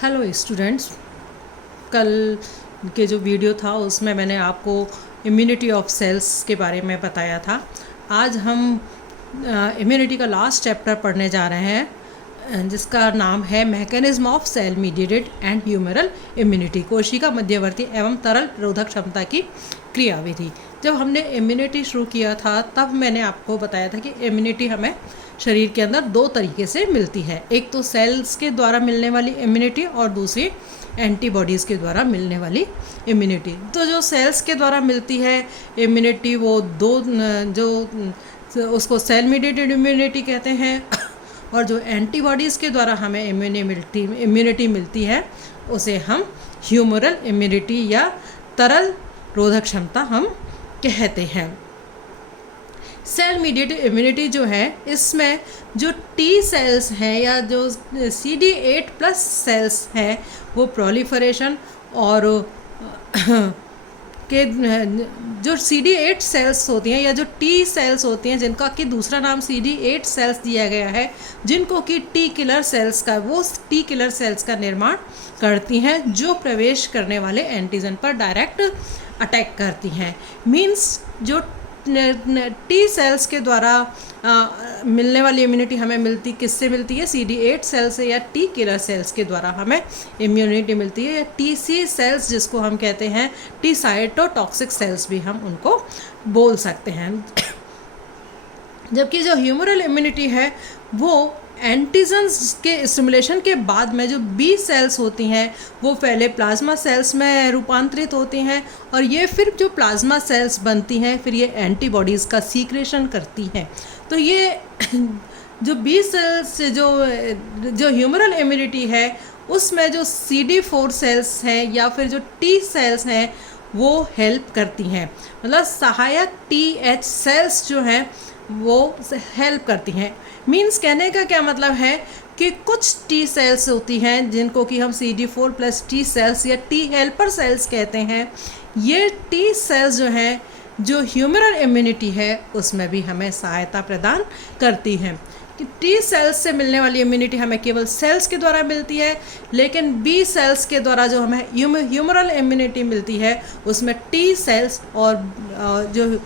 Hello students, कल के जो वीडियो था उसमें मैंने आपको इम्यूनिटी ऑफ सेल्स के बारे में बताया था। आज हम इम्यूनिटी का लास्ट चैप्टर पढ़ने जा रहे हैं जिसका नाम है mechanism of cell mediated and humoral immunity, कोशिका मध्यवर्ती एवं तरल रोधक क्षमता की क्रियाविधि। जब हमने इम्यूनिटी शुरू किया था तब मैंने आपको बताया था कि इम्यूनिटी हमें शरीर के अंदर दो तरीके से मिलती है, एक तो सेल्स के द्वारा मिलने वाली इम्यूनिटी और दूसरी एंटीबॉडीज़ के द्वारा मिलने वाली इम्यूनिटी। तो जो सेल्स के द्वारा मिलती है इम्यूनिटी वो जो उसको सेल मीडिएटेड इम्यूनिटी कहते हैं और जो एंटीबॉडीज़ के द्वारा हमें इम्यूनिटी मिलती है उसे हम ह्यूमरल इम्यूनिटी या तरल रोधक क्षमता हम कहते हैं। सेल मीडिएटेड इम्यूनिटी जो है, इसमें जो टी सेल्स हैं या जो CD8+ सेल्स हैं वो प्रोलिफरेशन और के जो CD8 सेल्स होती हैं या जो टी सेल्स होती हैं जिनका कि दूसरा नाम CD8 सेल्स दिया गया है, जिनको कि टी किलर सेल्स का निर्माण करती हैं जो प्रवेश करने वाले एंटीजन पर डायरेक्ट अटैक करती हैं। मींस जो टी सेल्स के द्वारा मिलने वाली इम्यूनिटी हमें किससे मिलती है? CD8 सेल्स से या टी किलर सेल्स के द्वारा हमें इम्यूनिटी मिलती है, या TC सेल्स जिसको हम कहते हैं, टी साइटोटॉक्सिक सेल्स भी हम उनको बोल सकते हैं। जबकि जो ह्यूमरल इम्यूनिटी है वो एंटीजन्स के स्टिमुलेशन के बाद में जो बी सेल्स होती हैं वो पहले प्लाज्मा सेल्स में रूपांतरित होती हैं और ये फिर जो प्लाज्मा सेल्स बनती हैं फिर ये एंटीबॉडीज़ का सीक्रेशन करती हैं। तो ये जो बी सेल्स जो ह्यूमरल इम्यूनिटी है उसमें जो CD4 सेल्स हैं या फिर जो टी सेल्स हैं वो हेल्प करती हैं, मतलब सहायक TH सेल्स जो हैं वो हेल्प करती हैं। मीन्स कहने का क्या मतलब है कि कुछ टी सेल्स होती हैं जिनको कि हम CD4+ टी सेल्स या टी हेल्पर सेल्स कहते हैं। ये टी सेल्स जो हैं जो ह्यूमरल इम्यूनिटी है उसमें भी हमें सहायता प्रदान करती हैं। कि टी सेल्स से मिलने वाली इम्यूनिटी हमें केवल सेल्स के द्वारा मिलती है, लेकिन बी सेल्स के द्वारा जो हमें ह्यूमरल इम्यूनिटी मिलती है उसमें टी सेल्स और जो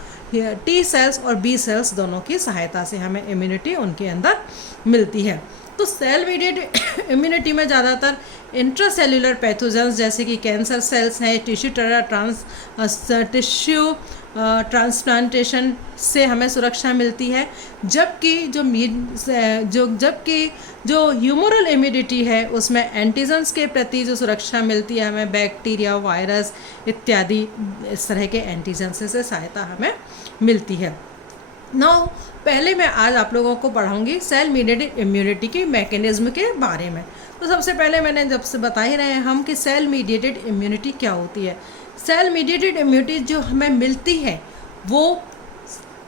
टी सेल्स और बी सेल्स दोनों की सहायता से हमें इम्यूनिटी उनके अंदर मिलती है। तो सेल मीडिएटेड इम्यूनिटी में ज़्यादातर इंट्रासेल्यूलर पैथोजेंस जैसे कि कैंसर सेल्स हैं, टिश्यू ट्रांसप्लांटेशन से हमें सुरक्षा मिलती है, जबकि जो ह्यूमरल इम्यूनिटी है उसमें एंटीजन्स के प्रति जो सुरक्षा मिलती है हमें बैक्टीरिया, वायरस इत्यादि इस तरह के एंटीजन्स से सहायता हमें मिलती है। नाउ पहले मैं आज आप लोगों को पढ़ाऊंगी सेल मीडिएटेड इम्यूनिटी के मैकेनिज्म के बारे में। तो सबसे पहले मैंने जब से बता ही रहे हैं हम कि सेल मीडिएटेड इम्यूनिटी क्या होती है। सेल मीडिएटेड इम्यूनिटी जो हमें मिलती है वो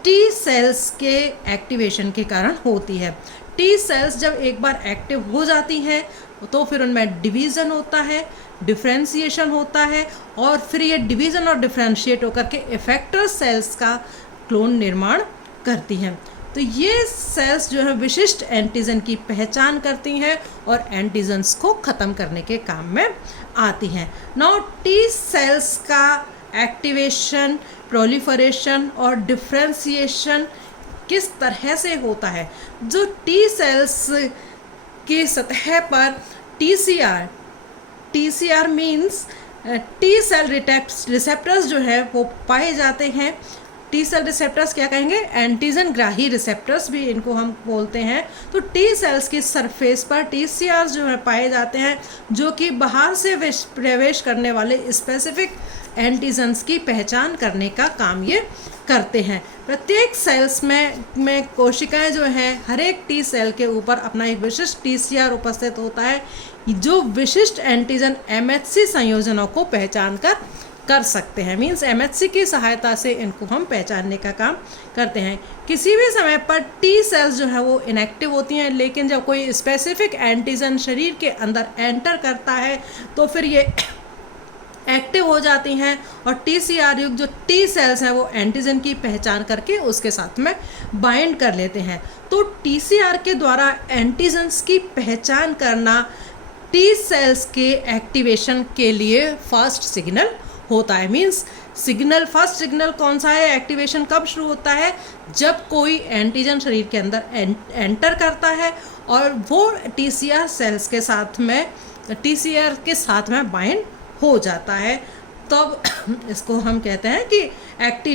टी सेल्स के एक्टिवेशन के कारण होती है। टी सेल्स जब एक बार एक्टिव हो जाती हैं तो फिर उनमें डिवीज़न होता है, डिफ्रेंशिएशन होता है और फिर ये डिवीज़न और डिफ्रेंशिएट होकर के इफेक्टर सेल्स का क्लोन निर्माण करती हैं। तो ये सेल्स जो है विशिष्ट एंटीजन की पहचान करती हैं और एंटीजन्स को ख़त्म करने के काम में आती हैं। नाउ टी सेल्स का एक्टिवेशन, प्रोलिफरेशन और डिफ्रेंशिएशन किस तरह से होता है? जो टी सेल्स की सतह पर TCR means T cell receptors जो है वो पाए जाते हैं। टी सेल रिसेप्टर्स क्या कहेंगे? एंटीजन ग्राही रिसेप्टर्स भी इनको हम बोलते हैं। तो टी सेल्स की सरफेस पर TCR जो है पाए जाते हैं जो कि बाहर से प्रवेश करने वाले स्पेसिफिक एंटीजन्स की पहचान करने का काम ये करते हैं। प्रत्येक सेल्स में कोशिकाएं जो हैं हर एक टी सेल के ऊपर अपना एक विशिष्ट TCR उपस्थित होता है जो विशिष्ट एंटीजन MHC संयोजनों को पहचान कर सकते हैं। मीन्स MHC की सहायता से इनको हम पहचानने का काम करते हैं। किसी भी समय पर टी सेल्स जो है वो इनएक्टिव होती हैं, लेकिन जब कोई स्पेसिफिक एंटीजन शरीर के अंदर एंटर करता है तो फिर ये एक्टिव हो जाती हैं और TCR युक्त जो टी सेल्स हैं वो एंटीजन की पहचान करके उसके साथ में बाइंड कर लेते हैं। तो TCR के द्वारा एंटीजन्स की पहचान करना टी सेल्स के एक्टिवेशन के लिए फर्स्ट सिग्नल होता है। मीन्स फर्स्ट सिग्नल कौन सा है? एक्टिवेशन कब शुरू होता है? जब कोई एंटीजन शरीर के अंदर एंटर करता है और वो टीसीआर सेल्स के साथ में बाइंड हो जाता है, तब इसको हम कहते हैं कि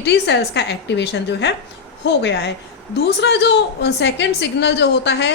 टी सेल्स का एक्टिवेशन जो है हो गया है। दूसरा जो सेकंड सिग्नल जो होता है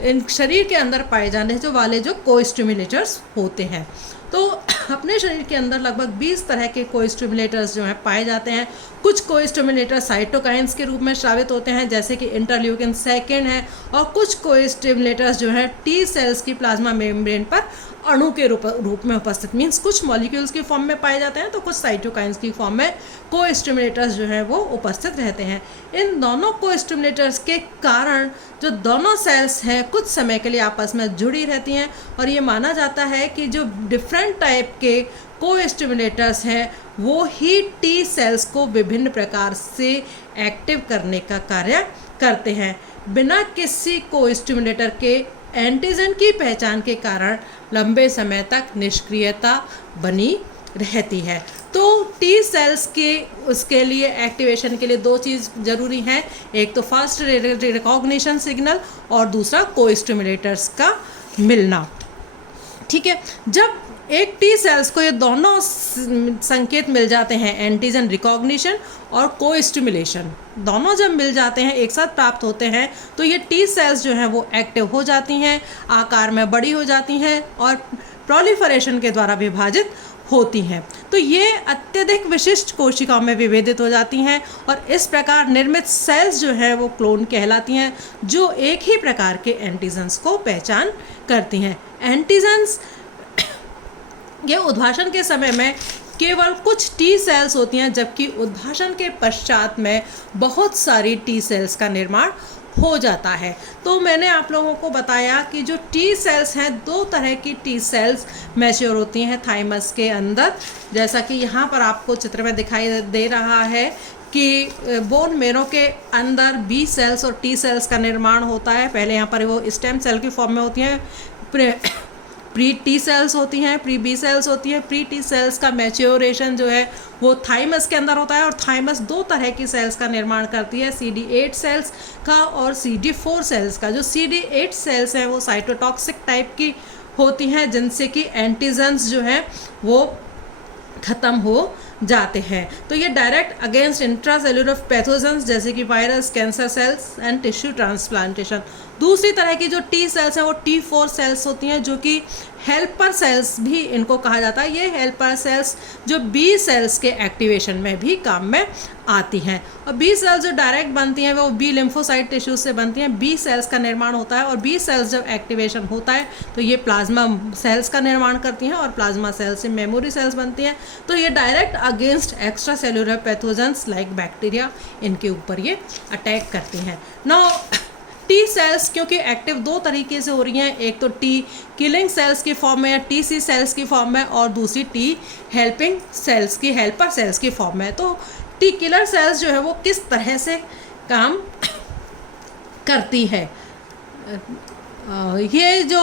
इन शरीर के अंदर पाए जाने वाले जो को-स्टिमुलेटर्स होते हैं, तो अपने शरीर के अंदर लगभग 20 तरह के को-स्टिमुलेटर्स जो हैं पाए जाते हैं। कुछ को-स्टिमुलेटर साइटोकाइंस के रूप में स्रावित होते हैं, जैसे कि इंटरल्यूकिन 2 है, और कुछ को-स्टिमुलेटर्स जो हैं टी सेल्स की प्लाज्मा मेम्ब्रेन पर अणु के रूप में उपस्थित, मीन्स कुछ मॉलिक्यूल्स की फॉर्म में पाए जाते हैं, तो कुछ साइटोकाइंस की फॉर्म में को-स्टिमुलेटर्स जो हैं वो उपस्थित रहते हैं। इन दोनों को-स्टिमुलेटर्स के कारण जो दोनों सेल्स हैं कुछ समय के लिए आपस में जुड़ी रहती हैं, और ये माना जाता है कि जो डिफरेंट टाइप के को-स्टिमुलेटर्स हैं वो ही टी सेल्स को विभिन्न प्रकार से एक्टिव करने का कार्य करते हैं। बिना किसी को-स्टिमुलेटर के एंटीजन की पहचान के कारण लंबे समय तक निष्क्रियता बनी रहती है। तो टी सेल्स के उसके लिए एक्टिवेशन के लिए 2 चीज़ ज़रूरी हैं, एक तो फास्ट रिकॉग्निशन सिग्नल और दूसरा को-स्टिमुलेटर्स का मिलना। ठीक है, जब एक टी सेल्स को ये दोनों संकेत मिल जाते हैं, एंटीजन रिकॉग्निशन और को-स्टिमुलेशन दोनों जब मिल जाते हैं, एक साथ प्राप्त होते हैं, तो ये टी सेल्स जो हैं वो एक्टिव हो जाती हैं, आकार में बड़ी हो जाती हैं और प्रोलिफरेशन के द्वारा विभाजित होती हैं। तो ये अत्यधिक विशिष्ट कोशिकाओं में विभेदित हो जाती हैं और इस प्रकार निर्मित सेल्स जो हैं वो क्लोन कहलाती हैं, जो एक ही प्रकार के एंटीजन्स को पहचान करती हैं। एंटीजन्स ये उद्भाषण के समय में केवल कुछ टी सेल्स होती हैं, जबकि उद्भाषण के पश्चात में बहुत सारी टी सेल्स का निर्माण हो जाता है। तो मैंने आप लोगों को बताया कि जो टी सेल्स हैं, 2 तरह की टी सेल्स मैच्योर होती हैं थाइमस के अंदर, जैसा कि यहाँ पर आपको चित्र में दिखाई दे रहा है कि बोन मेरो के अंदर बी सेल्स और टी सेल्स का निर्माण होता है। पहले यहाँ पर वो स्टेम सेल की फॉर्म में होती हैं, प्री टी सेल्स होती हैं, प्री बी सेल्स होती हैं। प्री टी सेल्स का मैच्योरेशन जो है वो थाइमस के अंदर होता है, और थाइमस 2 तरह की सेल्स का निर्माण करती है, CD8 सेल्स का और CD4 सेल्स का। जो CD8 सेल्स हैं वो साइटोटॉक्सिक टाइप की होती हैं, जिनसे कि एंटीजन्स जो हैं वो ख़त्म हो जाते हैं। तो ये डायरेक्ट अगेंस्ट इंट्रासेल्युलर पैथोजेंस जैसे कि virus, cancer cells and tissue transplantation. दूसरी तरह की जो टी सेल्स हैं वो T4 सेल्स होती हैं, जो कि हेल्पर सेल्स भी इनको कहा जाता है। ये हेल्पर सेल्स जो बी सेल्स के एक्टिवेशन में भी काम में आती हैं, और बी सेल्स जो डायरेक्ट बनती हैं वो बी लिम्फोसाइट टिश्यूज से बनती हैं। बी सेल्स का निर्माण होता है, और बी सेल्स जब एक्टिवेशन होता है तो ये प्लाज्मा सेल्स का निर्माण करती हैं, और प्लाज्मा सेल्स से मेमोरी सेल्स बनती हैं। तो ये direct against extra cellular pathogens like bacteria, इनके ऊपर ये अटैक करती हैं। नाउ टी सेल्स क्योंकि एक्टिव 2 तरीके से हो रही हैं, एक तो टी किलिंग सेल्स की फॉर्म में या TC सेल्स की फॉर्म में, और दूसरी टी हेल्पिंग सेल्स की, हेल्पर सेल्स की फॉर्म में। तो टी किलर सेल्स जो है वो किस तरह से काम करती है? ये जो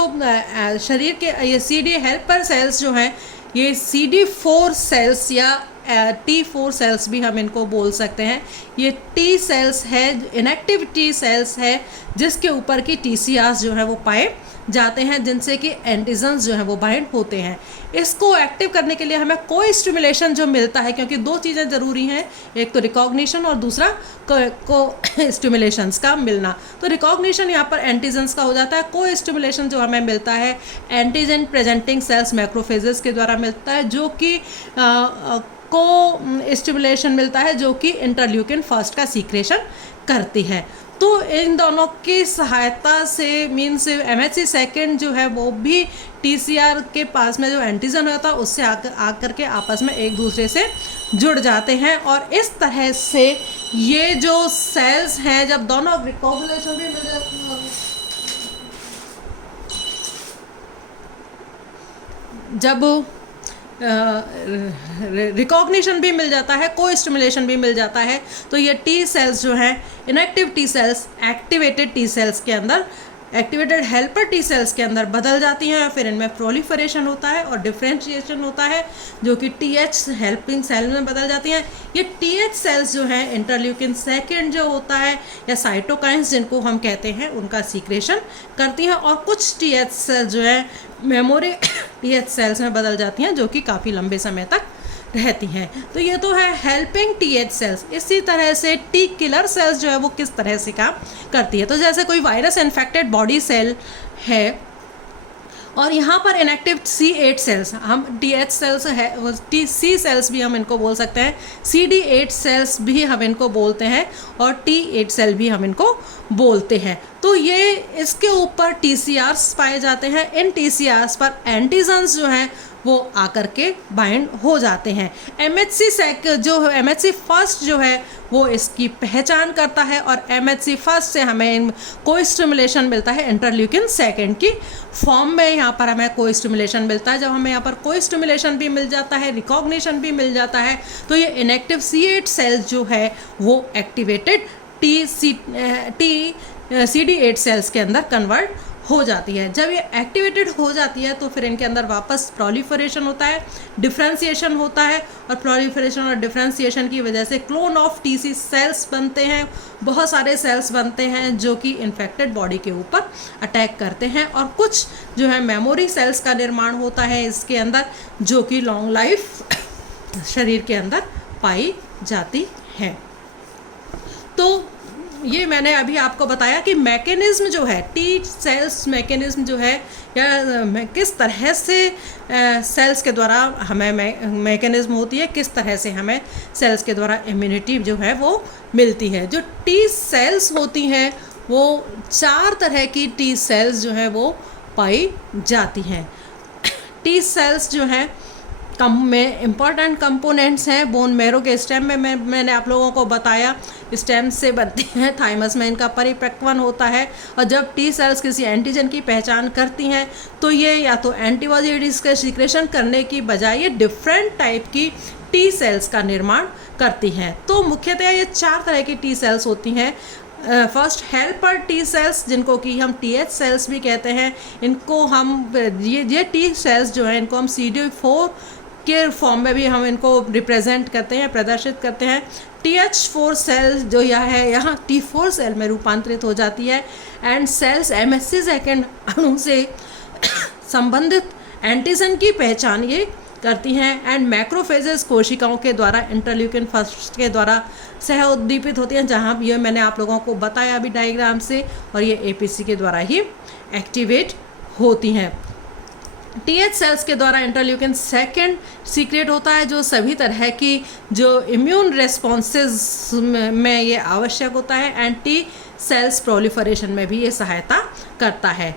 शरीर के ये CD हेल्पर सेल्स जो हैं, ये CD4 सेल्स या T4 सेल्स भी हम इनको बोल सकते हैं। ये टी सेल्स है, इनएक्टिव टी सेल्स है, जिसके ऊपर की TCRs जो है वो पाए जाते हैं, जिनसे कि एंटीजन्स जो हैं वो बाइंड होते हैं। इसको एक्टिव करने के लिए हमें को-स्टिमुलेशन जो मिलता है, क्योंकि 2 चीज़ें ज़रूरी हैं, एक तो रिकॉग्निशन और दूसरा को-स्टिमुलेशंस का मिलना। तो रिकॉग्निशन यहाँ पर एंटीजन्स का हो जाता है, को-स्टिमुलेशन जो हमें मिलता है एंटीजन प्रेजेंटिंग सेल्स मैक्रोफेजेस के द्वारा मिलता है, जो कि को-स्टिमुलेशन मिलता है जो कि इंटरल्यूकिन 1 का सीक्रेशन करती है। तो इन दोनों की सहायता से मीन्स MHC सेकेंड जो है वो भी TCR के पास में जो एंटीजन होता है उससे आकर के आपस में एक दूसरे से जुड़ जाते हैं, और इस तरह से ये जो सेल्स हैं जब दोनों रिकॉग्निशन भी मिल जाती है, जब रिकॉग्निशन भी मिल जाता है, को-स्टिमुलेशन भी मिल जाता है, तो ये टी सेल्स जो हैं inactive T cells activated T cells के अंदर एक्टिवेटेड हेल्पर टी सेल्स के अंदर बदल जाती हैं, फिर इनमें प्रोलिफरेशन होता है और डिफ्रेंशिएशन होता है जो कि टीएच हेल्पिंग सेल में बदल जाती हैं। ये टीएच सेल्स जो है इंटरल्यूकिन सेकेंड जो होता है या साइटोकाइंस जिनको हम कहते हैं उनका सीक्रेशन करती हैं, और कुछ टीएच सेल्स जो है मेमोरी टीएच सेल्स में बदल जाती हैं जो कि काफ़ी लंबे समय तक रहती हैं। तो ये तो है हेल्पिंग टीएच सेल्स। इसी तरह से टी किलर सेल्स जो है वो किस तरह से काम करती है। तो जैसे कोई वायरस इन्फेक्टेड बॉडी सेल है और यहाँ पर इनएक्टिव C8 सेल्स, हम DH सेल्स है, TC सेल्स भी हम इनको बोल सकते हैं, CD8 सेल्स भी हम इनको बोलते हैं और T8 सेल भी हम इनको बोलते हैं। तो ये इसके ऊपर TCRs पाए जाते हैं। इन TCRs पर एंटीजन्स जो हैं वो आकर के बाइंड हो जाते हैं। MHC फर्स्ट जो है वो इसकी पहचान करता है और MHC फर्स्ट से हमें कोई स्टिमुलेशन मिलता है इंटरल्यूकिन सेकेंड की फॉर्म में। यहाँ पर हमें कोई स्टिमुलेशन मिलता है। जब हमें यहाँ पर कोई स्टिमुलेशन भी मिल जाता है, रिकॉग्निशन भी मिल जाता है, तो ये इनएक्टिव C8 सेल्स जो है वो एक्टिवेटेड CD8 सेल्स के अंदर कन्वर्ट हो जाती है। जब ये एक्टिवेटेड हो जाती है तो फिर इनके अंदर वापस प्रोलिफरेशन होता है, डिफ्रेंशिएशन होता है, और प्रोलिफरेशन और डिफ्रेंशिएशन की वजह से क्लोन ऑफ TC सेल्स बनते हैं। बहुत सारे सेल्स बनते हैं जो कि इन्फेक्टेड बॉडी के ऊपर अटैक करते हैं, और कुछ जो है मेमोरी सेल्स का निर्माण होता है इसके अंदर जो कि लॉन्ग लाइफ शरीर के अंदर पाई जाती है। तो ये मैंने अभी आपको बताया कि मैकेनिज्म जो है टी सेल्स मैकेनिज्म जो है या किस तरह से सेल्स के द्वारा हमें मैकेनिज्म होती है, किस तरह से हमें सेल्स के द्वारा इम्यूनिटी जो है वो मिलती है। जो टी सेल्स होती हैं वो 4 तरह की टी सेल्स जो है वो पाई जाती हैं। टी सेल्स जो हैं में इम्पॉर्टेंट कंपोनेंट्स हैं। बोन मैरो के स्टेम में मैंने आप लोगों को बताया स्टेम से बनती हैं, थाइमस में इनका परिपक्वन होता है, और जब टी सेल्स किसी एंटीजन की पहचान करती हैं तो ये या तो एंटीबॉडीज के सीक्रेशन करने की बजाय ये डिफरेंट टाइप की टी सेल्स का निर्माण करती हैं। तो मुख्यतः ये 4 तरह की टी सेल्स होती हैं। फर्स्ट हेल्पर टी सेल्स जिनको कि हम TH सेल्स भी कहते हैं। इनको हम ये टी सेल्स जो है इनको हम CD4 के फॉर्म में भी हम इनको रिप्रेजेंट करते हैं, प्रदर्शित करते हैं। TH4 सेल जो यह है यहाँ T4 सेल में रूपांतरित हो जाती है, एंड सेल्स MHC सेकेंड अणु से संबंधित एंटीजन की पहचान ये करती हैं, एंड मैक्रोफेजेस कोशिकाओं के द्वारा इंटरल्यूकिन फर्स्ट के द्वारा सह उद्दीपित होती हैं, जहाँ ये मैंने आप लोगों को बताया अभी डायग्राम से, और ये APC के द्वारा ही एक्टिवेट होती हैं। TH सेल्स के द्वारा इंटरल्यूकिन सेकेंड सीक्रेट होता है जो सभी तरह की जो इम्यून रेस्पॉन्सेस में ये आवश्यक होता है, एंड T सेल्स प्रोलिफरेशन में भी ये सहायता करता है।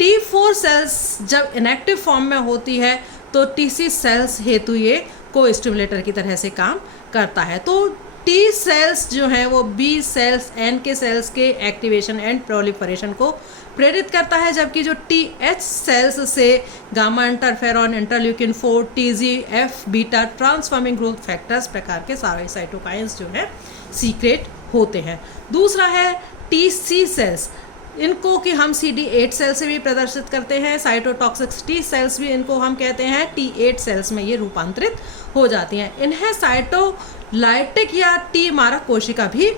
T4 सेल्स जब इनएक्टिव फॉर्म में होती है तो TC सेल्स हेतु ये को स्टिमुलेटर की तरह से काम करता है। तो T सेल्स जो हैं वो B सेल्स NK सेल्स के एक्टिवेशन एंड प्रोलिफरेशन को प्रेरित करता है, जबकि जो TH सेल्स से gamma interferon, interleukin 4, TGF beta transforming growth factors प्रकार के सारे साइटोकाइंस जो है सीक्रेट होते हैं। दूसरा है TC सेल्स, इनको कि हम CD8 सेल से भी प्रदर्शित करते हैं। साइटोटॉक्सिक T सेल्स भी इनको हम कहते हैं T8 सेल्स में ये रूपांतरित हो जाती हैं। इन्हें साइटोलाइटिक या T मारक कोशिका भी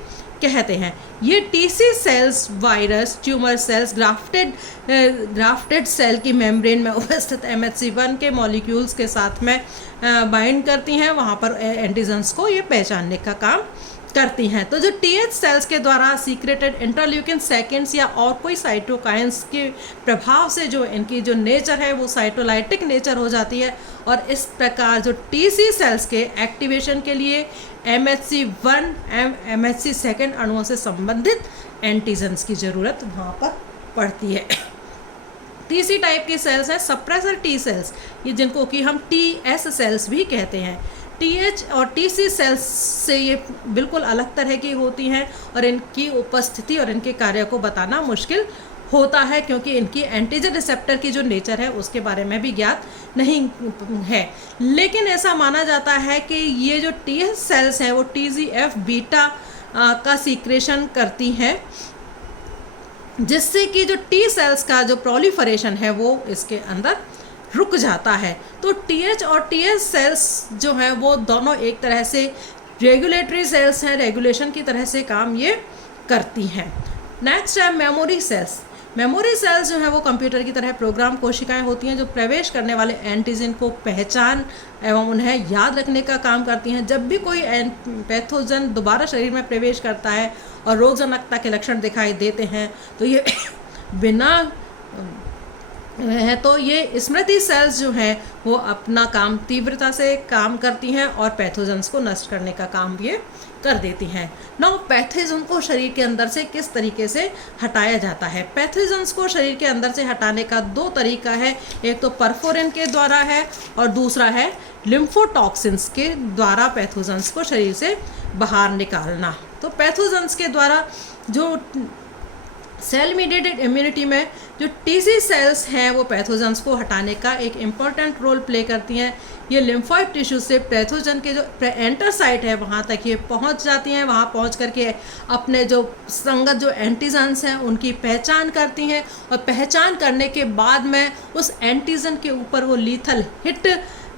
कहते हैं। ये TC cells virus, tumour cells, grafted cell की मेम्ब्रेन में उपस्थित MHC1 के मॉलिक्यूल्स के साथ में बाइंड करती हैं, वहाँ पर एंटीजन्स को ये पहचानने का काम करती हैं। तो जो TH सेल्स के द्वारा सीक्रेटेड इंटरल्यूकिन सेकेंड्स या और कोई साइटोकाइंस के प्रभाव से जो इनकी जो नेचर है वो साइटोलाइटिक नेचर हो जाती है, और इस प्रकार जो TC सेल्स के एक्टिवेशन के लिए MHC1 MHC सेकेंड अणुओं से संबंधित एंटीजन्स की ज़रूरत वहाँ पर पड़ती है। TC टाइप की सेल्स हैं सप्रेसर T सेल्स, ये जिनको कि हम TS सेल्स भी कहते हैं। TH और TC सेल्स से ये बिल्कुल अलग तरह की होती हैं, और इनकी उपस्थिति और इनके कार्य को बताना मुश्किल होता है, क्योंकि इनकी एंटीजन रिसेप्टर की जो नेचर है उसके बारे में भी ज्ञात नहीं है। लेकिन ऐसा माना जाता है कि ये जो TH सेल्स हैं वो TGF बीटा का सीक्रेशन करती हैं, जिससे कि जो टी सेल्स का जो प्रोलिफरेशन है वो इसके अंदर रुक जाता है। तो टीएच और टीएस सेल्स जो है वो दोनों एक तरह से रेगुलेटरी सेल्स हैं, रेगुलेशन की तरह से काम ये करती हैं। नेक्स्ट है मेमोरी सेल्स। मेमोरी सेल्स जो है वो कंप्यूटर की तरह प्रोग्राम कोशिकाएं होती हैं जो प्रवेश करने वाले एंटीजन को पहचान एवं उन्हें याद रखने का काम करती हैं। जब भी कोई पैथोजन दोबारा शरीर में प्रवेश करता है और रोगजनकता के लक्षण दिखाई देते हैं तो ये बिना है तो ये स्मृति सेल्स जो हैं वो अपना काम तीव्रता से काम करती हैं और पैथोजन्स को नष्ट करने का काम ये कर देती हैं। नाउ पैथोजन को शरीर के अंदर से किस तरीके से हटाया जाता है? पैथोजन्स को शरीर के अंदर से हटाने का दो तरीका है, एक तो परफोरिन के द्वारा है और दूसरा है लिम्फोटॉक्सिन्स के द्वारा पैथोजन्स को शरीर से बाहर निकालना। तो पैथोजन्स के द्वारा जो सेल मीडिएटेड इम्यूनिटी में जो टीसी सेल्स हैं वो पैथोजन्स को हटाने का एक इम्पॉर्टेंट रोल प्ले करती हैं। ये लिम्फॉइड टिश्यू से पैथोजन के जो एंटर साइट है वहाँ तक ये पहुँच जाती हैं। वहाँ पहुँच करके अपने जो संगत जो एंटीजन्स हैं उनकी पहचान करती हैं और पहचान करने के बाद में उस एंटीजन के ऊपर वो लीथल हिट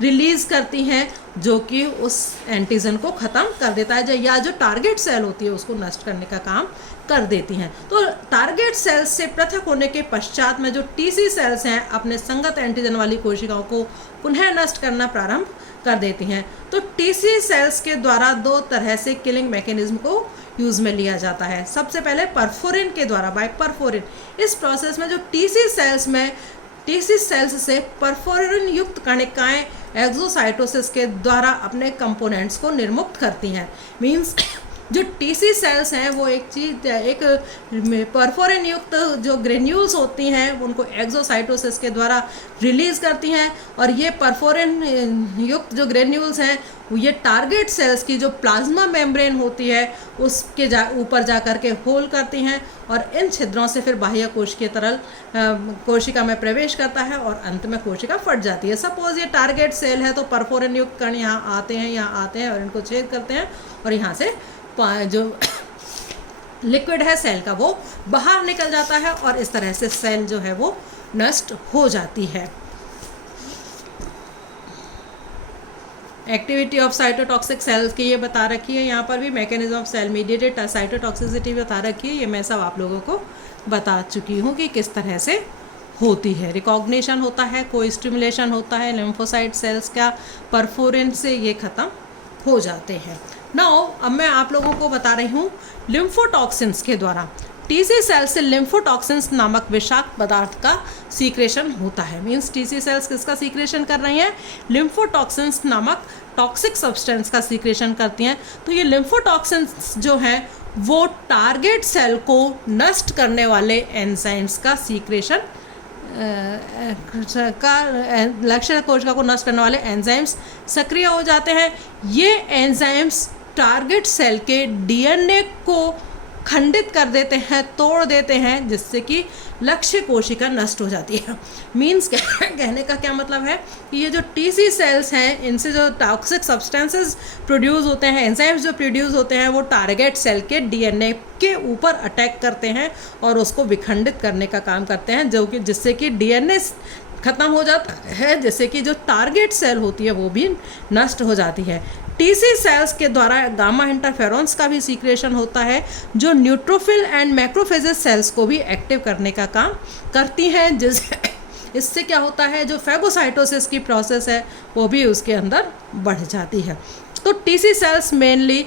रिलीज़ करती हैं जो कि उस एंटीजन को ख़त्म कर देता है या जो टारगेट सेल होती है उसको नष्ट करने का काम कर देती हैं। तो टारगेट सेल्स से पृथक होने के पश्चात में जो टीसी सेल्स हैं अपने संगत एंटीजन वाली कोशिकाओं को पुनः नष्ट करना प्रारंभ कर देती हैं। तो टीसी सेल्स के द्वारा दो तरह से किलिंग मैकेनिज्म को यूज़ में लिया जाता है। सबसे पहले परफोरिन के द्वारा, बाय परफोरिन। इस प्रोसेस में जो टीसी सेल्स से परफोरिन युक्त कणिकाएँ एक्सोसाइटोसिस के द्वारा अपने कंपोनेंट्स को निर्मुक्त करती हैं। मीन्स जो टीसी सेल्स हैं वो एक परफोरिन युक्त जो ग्रेन्यूल्स होती हैं उनको एक्सोसाइटोसिस के द्वारा रिलीज़ करती हैं और ये परफोरिन युक्त जो ग्रेन्यूल्स हैं ये टारगेट सेल्स की जो प्लाज्मा मेम्ब्रेन होती है उसके ऊपर जा कर के होल करती हैं और इन छिद्रों से फिर बाह्य कोश के तरल कोशिका में प्रवेश करता है और अंत में कोशिका फट जाती है। सपोज ये टारगेट सेल है तो परफोरिन युक्त कण यहाँ आते हैं और इनको छेद करते हैं और यहाँ से जो लिक्विड है सेल का वो बाहर निकल जाता है और इस तरह से सेल जो है वो नष्ट हो जाती है। एक्टिविटी ऑफ साइटोटॉक्सिक सेल्स की ये बता रखी है, यहाँ पर भी mechanism of cell mediated cytotoxicity बता रखी है। ये मैं सब आप लोगों को बता चुकी हूँ कि किस तरह से होती है। रिकॉग्निशन होता है, को स्टिमुलेशन होता है, लिम्फोसाइट सेल्स का परफोरिन से ये ख़त्म हो जाते हैं। नाउ अब मैं आप लोगों को बता रही हूँ लिम्फोटॉक्सिन्स के द्वारा टीसी सेल से लिम्फोटॉक्सिन्स नामक विषाक्त पदार्थ का सीक्रेशन होता है। मीन्स टीसी सेल्स किसका सीक्रेशन कर रही हैं? लिम्फोटॉक्सिन्स नामक टॉक्सिक सब्सटेंस का सीक्रेशन करती हैं। तो ये लिम्फोटॉक्सिन्स जो हैं वो टारगेट सेल को नष्ट करने वाले एंजाइम्स का सीक्रेशन का लक्ष्य कोशिका को नष्ट करने वाले एंजाइम्स सक्रिय हो जाते हैं। ये एंजाइम्स टारगेट सेल के डीएनए को खंडित कर देते हैं, तोड़ देते हैं, जिससे कि लक्ष्य कोशिका नष्ट हो जाती है। मीन्स कहने का क्या मतलब है कि ये जो टीसी सेल्स हैं इनसे जो टॉक्सिक सब्सटेंसेस प्रोड्यूस होते हैं, एंजाइम्स जो प्रोड्यूस होते हैं वो टारगेट सेल के डीएनए के ऊपर अटैक करते हैं और उसको विखंडित करने का काम करते हैं, जो कि जिससे कि डीएनए ख़त्म हो जाता है, जिससे कि जो टारगेट सेल होती है वो भी नष्ट हो जाती है। टीसी सेल्स के द्वारा गामा इंटरफेरॉन्स का भी सीक्रेशन होता है जो न्यूट्रोफिल एंड मैक्रोफेजेस सेल्स को भी एक्टिव करने का काम करती हैं, इससे क्या होता है जो फैगोसाइटोसिस की प्रोसेस है वो भी उसके अंदर बढ़ जाती है। तो टीसी सेल्स मेनली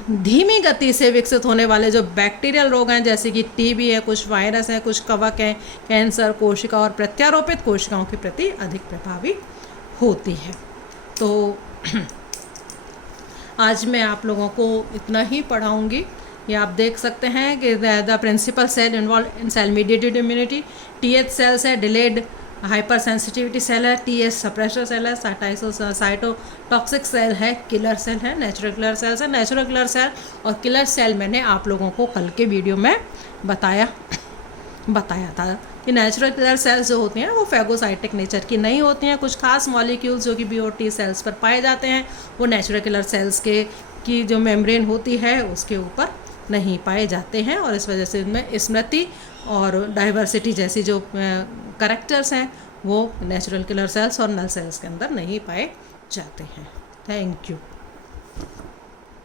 धीमी गति से विकसित होने वाले जो बैक्टीरियल रोग हैं जैसे कि टीबी है, कुछ वायरस हैं, कुछ कवक हैं, कैंसर कोशिका और प्रत्यारोपित कोशिकाओं के प्रति अधिक प्रभावी होती है। तो आज मैं आप लोगों को इतना ही पढ़ाऊँगी। ये आप देख सकते हैं कि the principal cell involve in cell mediated immunity, TH cells है, डिलेड हाइपर सेंसिटिविटी सेल है, टीएच सप्रेसर सेल है, साइटोटॉक्सिक सेल है, किलर सेल है, नेचुरल किलर सेल्स है। नेचुरल किलर सेल और किलर सेल मैंने आप लोगों को कल के वीडियो में बताया था कि नेचुरल किलर सेल्स जो होती हैं वो फैगोसाइटिक नेचर की नहीं होती हैं। कुछ खास मॉलिक्यूल्स जो कि बीओटी सेल्स पर पाए जाते हैं वो नेचुरल किलर सेल्स की जो मेम्ब्रेन होती है उसके ऊपर नहीं पाए जाते हैं, और इस वजह से इनमें स्मृति और डाइवर्सिटी जैसी जो करेक्टर्स हैं वो नेचुरल किलर सेल्स और नल सेल्स के अंदर नहीं पाए जाते हैं। Thank you.